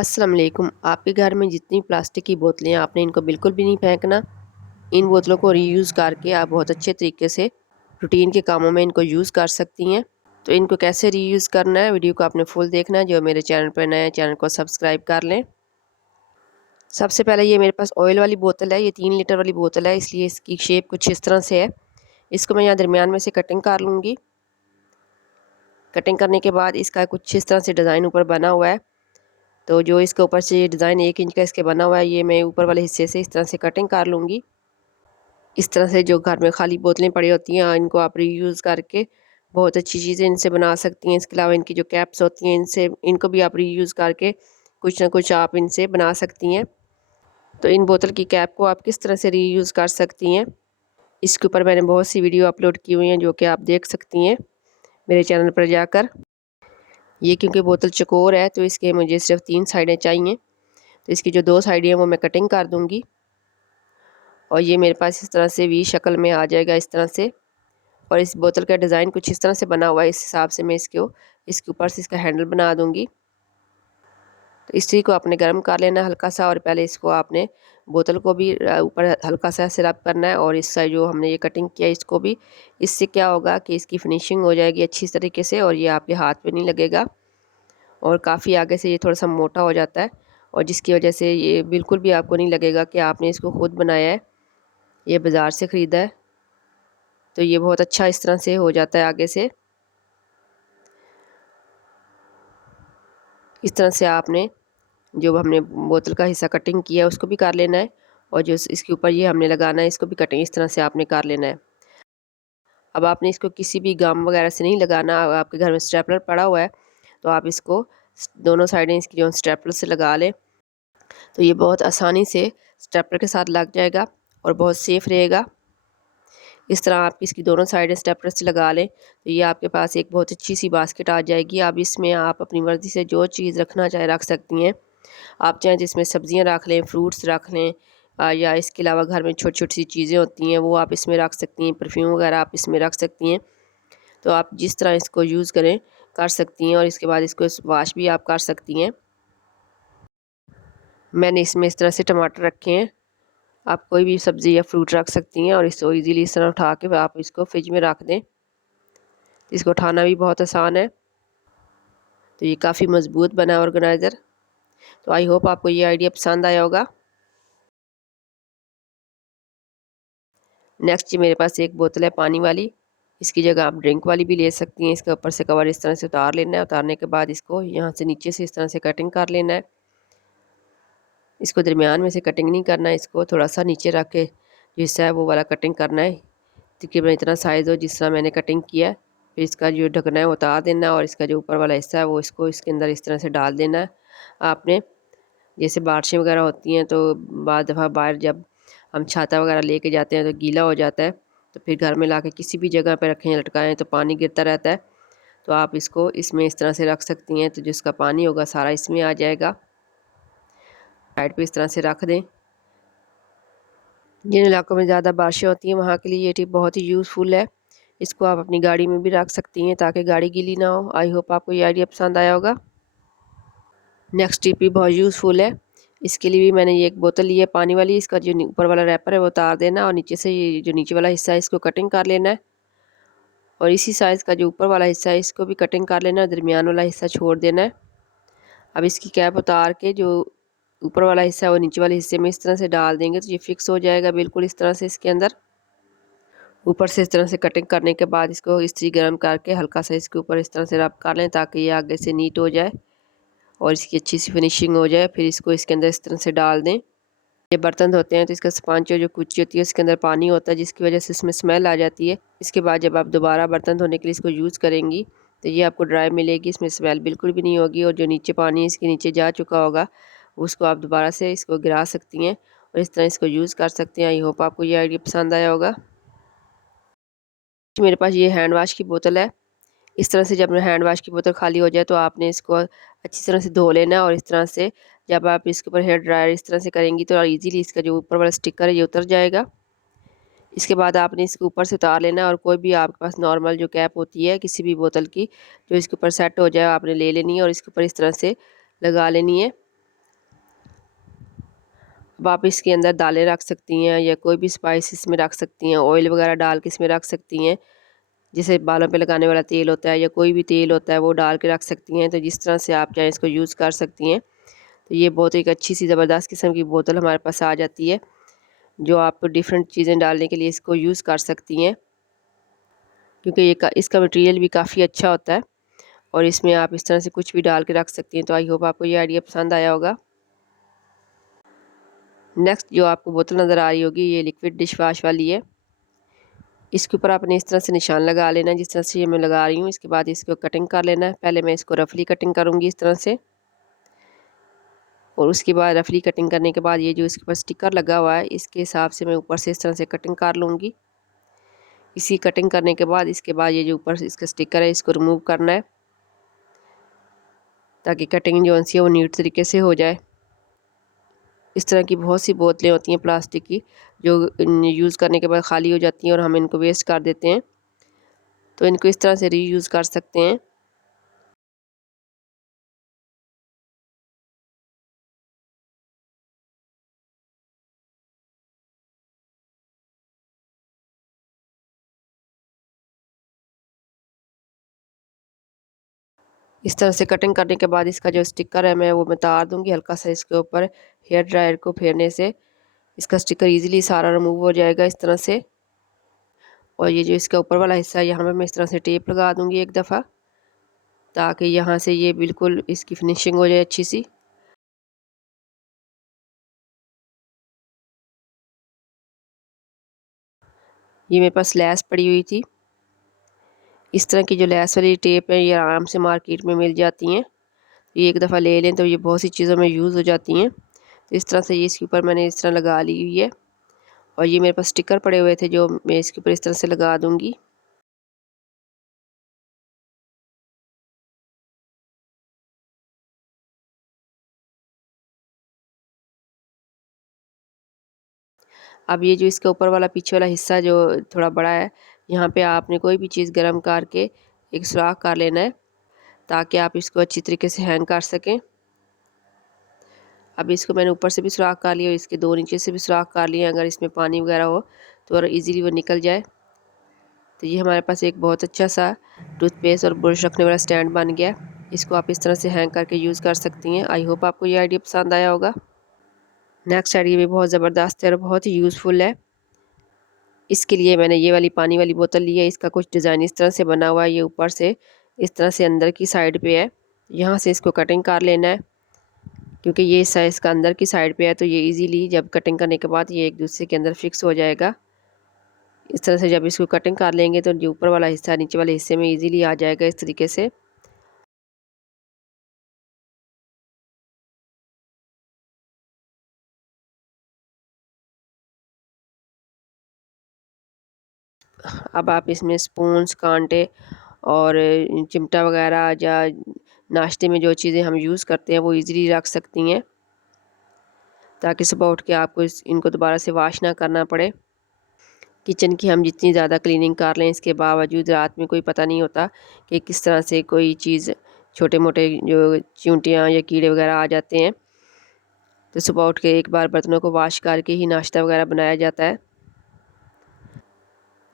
अस्सलाम वालेकुम। आपके घर में जितनी प्लास्टिक की बोतलें हैं आपने इनको बिल्कुल भी नहीं फेंकना। इन बोतलों को रीयूज़ करके आप बहुत अच्छे तरीके से रूटीन के कामों में इनको यूज़ कर सकती हैं। तो इनको कैसे रीयूज़ करना है वीडियो को आपने फुल देखना है। जो मेरे चैनल पर नया है चैनल को सब्सक्राइब कर लें। सबसे पहले ये मेरे पास ऑयल वाली बोतल है, ये 3 लीटर वाली बोतल है, इसलिए इसकी शेप कुछ इस तरह से है। इसको मैं यहाँ दरमियान में से कटिंग कर लूँगी। कटिंग करने के बाद इसका कुछ इस तरह से डिज़ाइन ऊपर बना हुआ है। तो जो इसके ऊपर से ये डिज़ाइन 1 इंच का इसके बना हुआ है, ये मैं ऊपर वाले हिस्से से इस तरह से कटिंग कर लूँगी। इस तरह से जो घर में खाली बोतलें पड़ी होती हैं इनको आप रीयूज़ करके बहुत अच्छी चीज़ें इनसे बना सकती हैं। इसके अलावा इनकी जो कैप्स होती हैं इनको भी आप रीयूज़ करके कुछ ना कुछ आप इनसे बना सकती हैं। तो इन बोतल की कैप को आप किस तरह से रीयूज़ कर सकती हैं, इसके ऊपर मैंने बहुत सी वीडियो अपलोड की हुई हैं जो कि आप देख सकती हैं मेरे चैनल पर जाकर। ये क्योंकि बोतल चौकोर है तो इसके मुझे सिर्फ 3 साइडें चाहिए, तो इसकी जो 2 साइडें हैं वो मैं कटिंग कर दूँगी। और ये मेरे पास इस तरह से वी शक्ल में आ जाएगा इस तरह से। और इस बोतल का डिज़ाइन कुछ इस तरह से बना हुआ है, इस हिसाब से मैं इसके ऊपर से इसका हैंडल बना दूँगी। तो इस चीज़ को आपने गर्म कर लेना हल्का सा, और पहले इसको आपने बोतल को भी ऊपर हल्का सा ऐसे रब करना है, और इस साइड जो हमने ये कटिंग किया इसको भी। इससे क्या होगा कि इसकी फिनिशिंग हो जाएगी अच्छी तरीके से, और ये आपके हाथ पे नहीं लगेगा। और काफ़ी आगे से ये थोड़ा-सा मोटा हो जाता है, और जिसकी वजह से ये बिल्कुल भी आपको नहीं लगेगा कि आपने इसको खुद बनाया है, ये बाज़ार से ख़रीदा है। तो ये बहुत अच्छा इस तरह से हो जाता है आगे से। इस तरह से आपने जो हमने बोतल का हिस्सा कटिंग किया है उसको भी कर लेना है, और जो इसके ऊपर ये हमने लगाना है इसको भी कटिंग इस तरह से आपने कर लेना है। अब आपने इसको किसी भी गम वगैरह से नहीं लगाना। आपके घर में स्टेपलर पड़ा हुआ है तो आप इसको दोनों साइडें इसकी जो स्टेपलर से लगा लें, तो ये बहुत आसानी से स्टेपलर के साथ लग जाएगा और बहुत सेफ़ रहेगा। इस तरह आप इसकी दोनों साइडें स्टेपलर से लगा लें तो ये आपके पास एक बहुत अच्छी सी बास्केट आ जाएगी। अब इसमें आप अपनी मर्ज़ी से जो चीज़ रखना चाहे रख सकती हैं। आप चाहें तो इसमें सब्जियां रख लें, फ्रूट्स रख लें, या इसके अलावा घर में छोटी-छोटी सी चीज़ें होती हैं वो आप इसमें रख सकती हैं, परफ्यूम वगैरह आप इसमें रख सकती हैं। तो आप जिस तरह इसको यूज़ करें कर सकती हैं, और इसके बाद इसको वॉश भी आप कर सकती हैं। मैंने इसमें इस तरह से टमाटर रखे हैं, आप कोई भी सब्ज़ी या फ्रूट रख सकती हैं, और इसको ईज़िली इस तरह उठा के आप इसको फ्रिज में रख दें। इसको उठाना भी बहुत आसान है। तो ये काफ़ी मज़बूत बना है ऑर्गेनाइज़र। तो आई होप आपको ये आइडिया पसंद आया होगा। नेक्स्ट जी मेरे पास एक बोतल है पानी वाली, इसकी जगह आप ड्रिंक वाली भी ले सकती हैं। इसके ऊपर से कवर इस तरह से उतार लेना है, उतारने के बाद इसको यहाँ से नीचे से इस तरह से कटिंग कर लेना है। इसको दरमियान में से कटिंग नहीं करना है, इसको थोड़ा सा नीचे रख के जो हिस्सा है वो वाला कटिंग करना है, तकरीबन इतना साइज़ हो जिस तरह मैंने कटिंग किया है। फिर इसका जो ढकना है वो उतार देना है, और इसका जो ऊपर वाला हिस्सा है वो इसको इसके अंदर इस तरह से डाल देना है। आपने जैसे बारिशें वगैरह होती हैं तो बाद दफ़ा बाहर जब हम छाता वगैरह लेके जाते हैं तो गीला हो जाता है, तो फिर घर में लाके किसी भी जगह पे रखें लटकाएँ तो पानी गिरता रहता है। तो आप इसको इसमें इस तरह से रख सकती हैं, तो जिसका पानी होगा सारा इसमें आ जाएगा। साइड पे इस तरह से रख दें। जिन इलाकों में ज़्यादा बारिशें होती हैं वहाँ के लिए ये टिप बहुत ही यूज़फुल है। इसको आप अपनी गाड़ी में भी रख सकती हैं ताकि गाड़ी गीली ना हो। आई होप आपको ये आइडिया पसंद आया होगा। नेक्स्ट टिप भी बहुत यूज़फुल है। इसके लिए भी मैंने ये एक बोतल ली है पानी वाली, इसका जो ऊपर वाला रैपर है वो उतार देना, और नीचे से ये जो नीचे वाला हिस्सा है इसको कटिंग कर लेना है, और इसी साइज़ का जो ऊपर वाला हिस्सा है इसको भी कटिंग कर लेना है, दरमियान वाला हिस्सा छोड़ देना है। अब इसकी कैप उतार के जो ऊपर वाला हिस्सा है वो नीचे वाले हिस्से में इस तरह से डाल देंगे तो ये फिक्स हो जाएगा बिल्कुल इस तरह से इसके अंदर। ऊपर से इस तरह से कटिंग करने के बाद इसको इस्त्री गर्म करके हल्का सा इसके ऊपर इस तरह से रब कर लें ताकि ये आगे से नीट हो जाए और इसकी अच्छी सी फिनिशिंग हो जाए। फिर इसको इसके अंदर इस तरह से डाल दें। ये बर्तन धोते हैं तो इसका स्पंज जो कुच्ची होती है इसके अंदर पानी होता है जिसकी वजह से इसमें स्मेल आ जाती है। इसके बाद जब आप दोबारा बर्तन धोने के लिए इसको यूज़ करेंगी तो ये आपको ड्राई मिलेगी, इसमें स्मेल बिल्कुल भी नहीं होगी, और जो नीचे पानी इसके नीचे जा चुका होगा उसको आप दोबारा से इसको गिरा सकती हैं और इस तरह इसको यूज़ कर सकते हैं। आई होप आपको ये आइडिया पसंद आया होगा। मेरे पास ये हैंड वाश की बोतल है। इस तरह से जब हैंड वाश की बोतल खाली हो जाए तो आपने इसको अच्छी तरह से धो लेना है, और इस तरह से जब आप इसके ऊपर हेयर ड्रायर इस तरह से करेंगी तो ईज़िली इसका जो ऊपर वाला स्टिकर है ये उतर जाएगा। इसके बाद आपने इसके ऊपर से उतार लेना है, और कोई भी आपके पास नॉर्मल जो कैप होती है किसी भी बोतल की जो इसके ऊपर सेट हो जाए आपने ले लेनी है और इसके ऊपर इस तरह से लगा लेनी है। अब आप इसके अंदर दालें रख सकती हैं या कोई भी स्पाइस इसमें रख सकती हैं, ऑयल वगैरह डाल के इसमें रख सकती हैं। जैसे बालों पे लगाने वाला तेल होता है या कोई भी तेल होता है वो डाल के रख सकती हैं। तो जिस तरह से आप चाहें इसको यूज़ कर सकती हैं। तो ये बहुत एक अच्छी सी ज़बरदस्त किस्म की बोतल हमारे पास आ जाती है, जो आप डिफरेंट चीज़ें डालने के लिए इसको यूज़ कर सकती हैं, क्योंकि इसका मटेरियल भी काफ़ी अच्छा होता है और इसमें आप इस तरह से कुछ भी डाल के रख सकती हैं। तो आई होप आपको ये आइडिया पसंद आया होगा। नेक्स्ट जो आपको बोतल नज़र आ रही होगी ये लिक्विड डिश वाश वाली है। इसके ऊपर आपने इस तरह से निशान लगा लेना है, जिस तरह से ये मैं लगा रही हूँ। इसके बाद इसको कटिंग कर लेना है। पहले मैं इसको रफली कटिंग करूँगी इस तरह से, और उसके बाद रफली कटिंग करने के बाद ये जो इसके ऊपर स्टिकर लगा हुआ है इसके हिसाब से मैं ऊपर से इस तरह से कटिंग कर लूँगी। इसी कटिंग करने के बाद इसके बाद ये जो ऊपर से इसका स्टिकर है इसको रिमूव करना है, ताकि कटिंग जो है वो नीट तरीके से हो जाए। इस तरह की बहुत सी बोतलें होती हैं प्लास्टिक की, जो यूज़ करने के बाद ख़ाली हो जाती हैं और हम इनको वेस्ट कर देते हैं। तो इनको इस तरह से रीयूज़ कर सकते हैं। इस तरह से कटिंग करने के बाद इसका जो स्टिकर है मैं तार दूँगी हल्का सा इसके ऊपर। हेयर ड्रायर को फेरने से इसका स्टिकर ईज़िली सारा रिमूव हो जाएगा इस तरह से। और ये जो इसका ऊपर वाला हिस्सा है यहाँ पे मैं इस तरह से टेप लगा दूँगी एक दफ़ा, ताकि यहाँ से ये बिल्कुल इसकी फिनिशिंग हो जाए अच्छी सी। ये मेरे पास लैस पड़ी हुई थी। इस तरह की जो लैस वाली टेप है ये आराम से मार्केट में मिल जाती हैं। ये एक दफ़ा ले लें तो ये बहुत सी चीज़ों में यूज़ हो जाती हैं। तो इस तरह से ये इसके ऊपर मैंने इस तरह लगा ली हुई है, और ये मेरे पास स्टिकर पड़े हुए थे जो मैं इसके ऊपर इस तरह से लगा दूँगी। अब ये जो इसके ऊपर वाला पीछे वाला हिस्सा जो थोड़ा बड़ा है, यहाँ पे आपने कोई भी चीज़ गरम करके एक सुराख कर लेना है, ताकि आप इसको अच्छी तरीके से हैंग कर सकें। अब इसको मैंने ऊपर से भी सुराख कर लिया और इसके 2 नीचे से भी सुराख कर लिए, अगर इसमें पानी वगैरह हो तो ईज़िली वो निकल जाए। तो ये हमारे पास एक बहुत अच्छा सा टूथपेस्ट और ब्रश रखने वाला स्टैंड बन गया। इसको आप इस तरह से हैंग करके यूज़ कर सकती हैं। आई होप आपको ये आइडिया पसंद आया होगा। नेक्स्ट आइडिया भी बहुत ज़बरदस्त है और बहुत ही यूज़फुल है। इसके लिए मैंने ये वाली पानी वाली बोतल ली है। इसका कुछ डिज़ाइन इस तरह से बना हुआ है, ये ऊपर से इस तरह से अंदर की साइड पे है। यहाँ से इसको कटिंग कर लेना है, क्योंकि ये हिस्सा इसका अंदर की साइड पे है, तो ये इजीली जब कटिंग करने के बाद ये एक दूसरे के अंदर फिक्स हो जाएगा। इस तरह से जब इसको कटिंग कर लेंगे तो जो ऊपर वाला हिस्सा नीचे वाले हिस्से में इजीली आ जाएगा इस तरीके से। अब आप इसमें स्पून्स, कांटे और चिमटा वगैरह या नाश्ते में जो चीज़ें हम यूज़ करते हैं वो इजीली रख सकती हैं, ताकि सुबह उठ के आपको इनको दोबारा से वॉश ना करना पड़े। किचन की हम जितनी ज़्यादा क्लीनिंग कर लें इसके बावजूद रात में कोई पता नहीं होता कि किस तरह से कोई चीज़, छोटे मोटे जो चींटियाँ या कीड़े वगैरह आ जाते हैं। तो सुबह उठ के एक बार बर्तनों को वॉश करके ही नाश्ता वगैरह बनाया जाता है।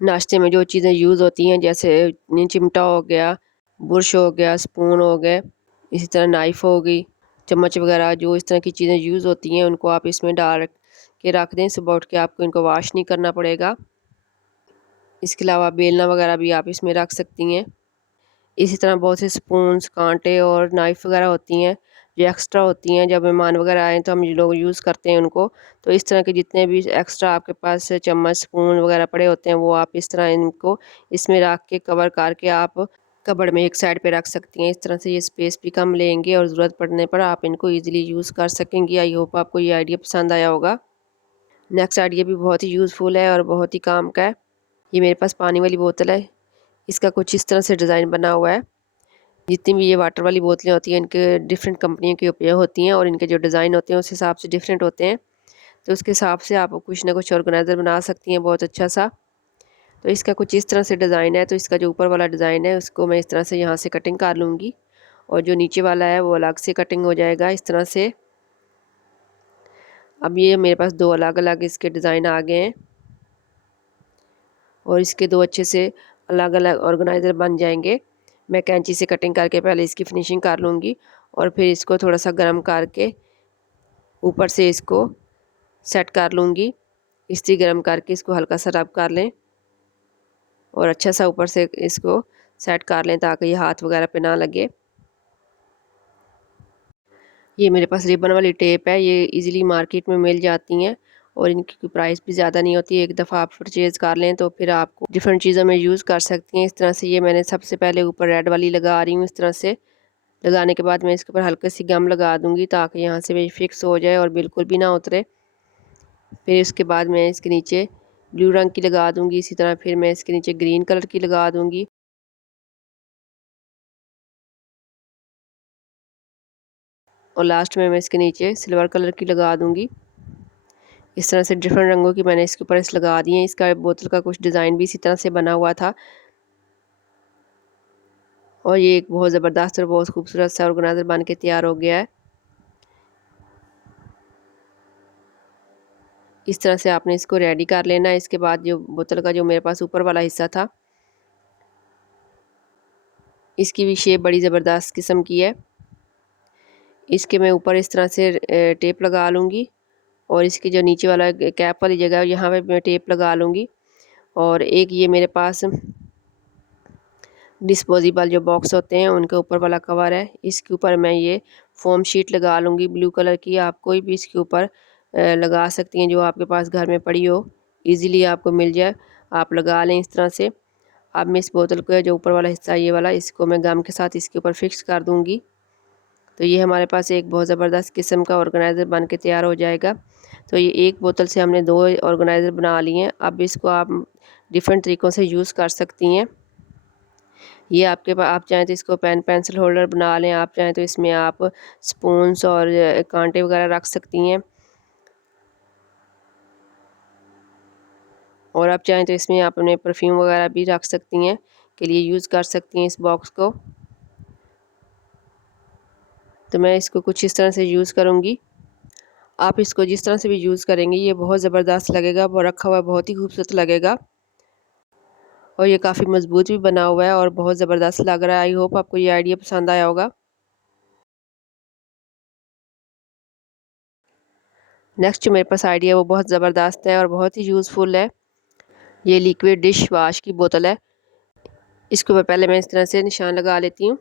नाश्ते में जो चीज़ें यूज़ होती हैं, जैसे चिमटा हो गया, बुरश हो गया, स्पून हो गए, इसी तरह नाइफ़ हो गई, चम्मच वगैरह, जो इस तरह की चीज़ें यूज़ होती हैं उनको आप इसमें डाल के रख दें। सुबह उठ के आपको इनको वॉश नहीं करना पड़ेगा। इसके अलावा बेलना वगैरह भी आप इसमें रख सकती हैं। इसी तरह बहुत से स्पून्स, कांटे और नाइफ़ वगैरह होती हैं जो एक्स्ट्रा होती हैं, जब मेहमान वगैरह आएँ तो हम लोग यूज़ करते हैं उनको। तो इस तरह के जितने भी एक्स्ट्रा आपके पास चम्मच, स्पून वगैरह पड़े होते हैं वो आप इस तरह इनको इसमें रख के कवर करके आप कबर्ड में एक साइड पे रख सकती हैं। इस तरह से ये स्पेस भी कम लेंगे और ज़रूरत पड़ने पर आप इनको ईज़िली यूज़ कर सकेंगी। आई होप आपको ये आइडिया पसंद आया होगा। नेक्स्ट आइडिया भी बहुत ही यूज़फुल है और बहुत ही काम का है। ये मेरे पास पानी वाली बोतल है। इसका कुछ इस तरह से डिज़ाइन बना हुआ है। जितनी भी ये वाटर वाली बोतलें होती हैं इनके डिफरेंट कंपनियों की उपयोग होती हैं और इनके जो डिज़ाइन होते हैं उस हिसाब से डिफरेंट होते हैं। तो उसके हिसाब से आप कुछ ना कुछ ऑर्गेनाइज़र बना सकती हैं बहुत अच्छा सा। तो इसका कुछ इस तरह से डिज़ाइन है। तो इसका जो ऊपर वाला डिज़ाइन है उसको मैं इस तरह से यहाँ से कटिंग कर लूँगी, और जो नीचे वाला है वो अलग से कटिंग हो जाएगा इस तरह से। अब ये मेरे पास दो अलग अलग इसके डिज़ाइन आ गए हैं और इसके दो अच्छे से अलग अलग ऑर्गेनाइज़र बन जाएंगे। मैं कैंची से कटिंग करके पहले इसकी फिनिशिंग कर लूँगी और फिर इसको थोड़ा सा गर्म करके ऊपर से इसको सेट कर लूँगी। इस्त्री गर्म करके इसको हल्का सा रब कर लें और अच्छा सा ऊपर से इसको सेट कर लें ताकि ये हाथ वगैरह पे ना लगे। ये मेरे पास रिबन वाली टेप है, ये इजीली मार्केट में मिल जाती हैं और इनकी प्राइस भी ज़्यादा नहीं होती। एक दफ़ा आप परचेज़ कर लें तो फिर आपको डिफरेंट चीज़ों में यूज़ कर सकती हैं। इस तरह से ये मैंने सबसे पहले ऊपर रेड वाली लगा रही हूँ। इस तरह से लगाने के बाद मैं इसके ऊपर हल्की सी गम लगा दूँगी ताकि यहाँ से भी फिक्स हो जाए और बिल्कुल भी ना उतरे। फिर इसके बाद मैं इसके नीचे ब्लू रंग की लगा दूँगी, इसी तरह फिर मैं इसके नीचे ग्रीन कलर की लगा दूँगी। और लास्ट में मैं इसके नीचे सिल्वर कलर की लगा दूँगी। इस तरह से डिफरेंट रंगों की मैंने इसके ऊपर लगा दी हैं। इसका बोतल का कुछ डिज़ाइन भी इसी तरह से बना हुआ था और ये एक बहुत ज़बरदस्त और बहुत खूबसूरत सा ऑर्गेनाइज़र बन के तैयार हो गया है। इस तरह से आपने इसको रेडी कर लेना है। इसके बाद जो बोतल का जो मेरे पास ऊपर वाला हिस्सा था, इसकी भी शेप बड़ी ज़बरदस्त किस्म की है। इसके मैं ऊपर इस तरह से टेप लगा लूँगी और इसकी जो नीचे वाला कैप वाली जगह है यहाँ पे मैं टेप लगा लूँगी। और एक ये मेरे पास डिस्पोजेबल जो बॉक्स होते हैं उनके ऊपर वाला कवर है, इसके ऊपर मैं ये फोम शीट लगा लूँगी ब्लू कलर की। आप कोई भी इसके ऊपर लगा सकती हैं जो आपके पास घर में पड़ी हो, इजीली आपको मिल जाए, आप लगा लें इस तरह से। अब मैं इस बोतल का जो ऊपर वाला हिस्सा ये वाला, इसको मैं गम के साथ इसके ऊपर फिक्स कर दूँगी। तो ये हमारे पास एक बहुत ज़बरदस्त किस्म का ऑर्गेनाइज़र बन के तैयार हो जाएगा। तो ये एक बोतल से हमने दो ऑर्गेनाइज़र बना लिए हैं। अब इसको आप डिफरेंट तरीक़ों से यूज़ कर सकती हैं। ये आपके पास, आप चाहें तो इसको पेन पेंसिल होल्डर बना लें, आप चाहें तो इसमें आप स्पून्स और कांटे वगैरह रख सकती हैं और आप चाहें तो इसमें आप अपने परफ्यूम वगैरह भी रख सकती हैं, के लिए यूज़ कर सकती हैं इस बॉक्स को। तो मैं इसको कुछ इस तरह से यूज़ करूँगी। आप इसको जिस तरह से भी यूज़ करेंगे ये बहुत ज़बरदस्त लगेगा, वो रखा हुआ बहुत ही खूबसूरत लगेगा और ये काफ़ी मज़बूत भी बना हुआ है और बहुत ज़बरदस्त लग रहा है। आई होप आपको ये आइडिया पसंद आया होगा। नेक्स्ट जो मेरे पास आइडिया है वो बहुत ज़बरदस्त है और बहुत ही यूज़फुल है। ये लिक्विड डिश वाश की बोतल है। इसको पहले मैं इस तरह से निशान लगा लेती हूँ।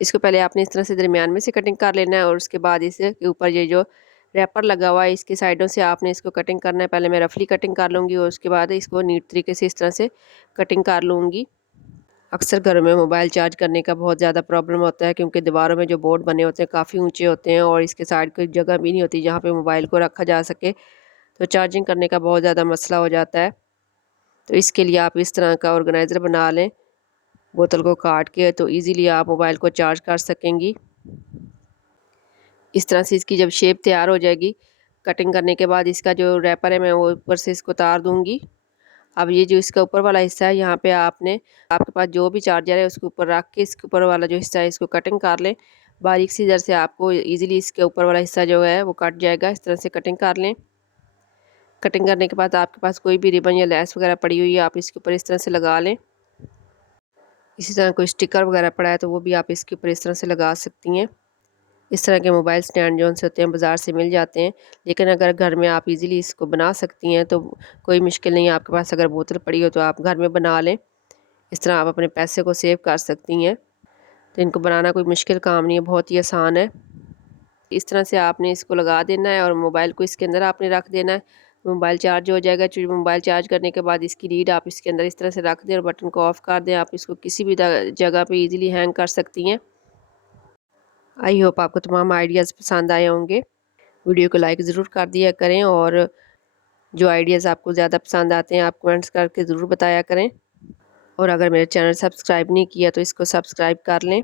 इसको पहले आपने इस तरह से दरमियान में से कटिंग कर लेना है और उसके बाद इसके ऊपर ये जो रैपर लगा हुआ है इसकी साइडों से आपने इसको कटिंग करना है। पहले मैं रफली कटिंग कर लूँगी और उसके बाद इसको नीट तरीके से इस तरह से कटिंग कर लूँगी। अक्सर घरों में मोबाइल चार्ज करने का बहुत ज़्यादा प्रॉब्लम होता है क्योंकि दीवारों में जो बोर्ड बने होते हैं काफ़ी ऊंचे होते हैं और इसके साइड कोई जगह भी नहीं होती जहाँ पे मोबाइल को रखा जा सके, तो चार्जिंग करने का बहुत ज़्यादा मसला हो जाता है। तो इसके लिए आप इस तरह का ऑर्गेनाइज़र बना लें बोतल को काट के, तो इजीली आप मोबाइल को चार्ज कर सकेंगी। इस तरह से इसकी जब शेप तैयार हो जाएगी कटिंग करने के बाद, इसका जो रैपर है मैं वो ऊपर से इसको उतार दूँगी। अब ये जो इसका ऊपर वाला हिस्सा है यहाँ पे आपने, आपके पास जो भी चार्जर है उसके ऊपर रख के इसके ऊपर वाला जो हिस्सा है इसको कटिंग कर लें बारीक सी, इधर से आपको इजीली इसके ऊपर वाला हिस्सा जो है वो कट जाएगा। इस तरह से कटिंग कर लें। कटिंग करने के बाद आपके पास कोई भी रिबन या लेस वगैरह पड़ी हुई है आप इसके ऊपर इस तरह से लगा लें। इसी तरह कोई स्टिकर वगैरह पड़ा है तो वो भी आप इसके ऊपर इस तरह से लगा सकती हैं। इस तरह के मोबाइल स्टैंड जो से होते हैं बाज़ार से मिल जाते हैं, लेकिन अगर घर में आप इजीली इसको बना सकती हैं तो कोई मुश्किल नहीं है। आपके पास अगर बोतल पड़ी हो तो आप घर में बना लें। इस तरह आप अपने पैसे को सेव कर सकती हैं। तो इनको बनाना कोई मुश्किल काम नहीं है, बहुत ही आसान है। इस तरह से आपने इसको लगा देना है और मोबाइल को इसके अंदर आपने रख देना है। मोबाइल चार्ज हो जाएगा। मोबाइल चार्ज करने के बाद इसकी लीड आप इसके अंदर इस तरह से रख दें और बटन को ऑफ़ कर दें। आप इसको किसी भी जगह पे इजीली हैंग कर सकती हैं। आई होप आपको तमाम आइडियाज़ पसंद आए होंगे। वीडियो को लाइक ज़रूर कर दिया करें और जो आइडियाज़ आपको ज़्यादा पसंद आते हैं आप कमेंट्स करके ज़रूर बताया करें। और अगर मेरे चैनल सब्सक्राइब नहीं किया तो इसको सब्सक्राइब कर लें।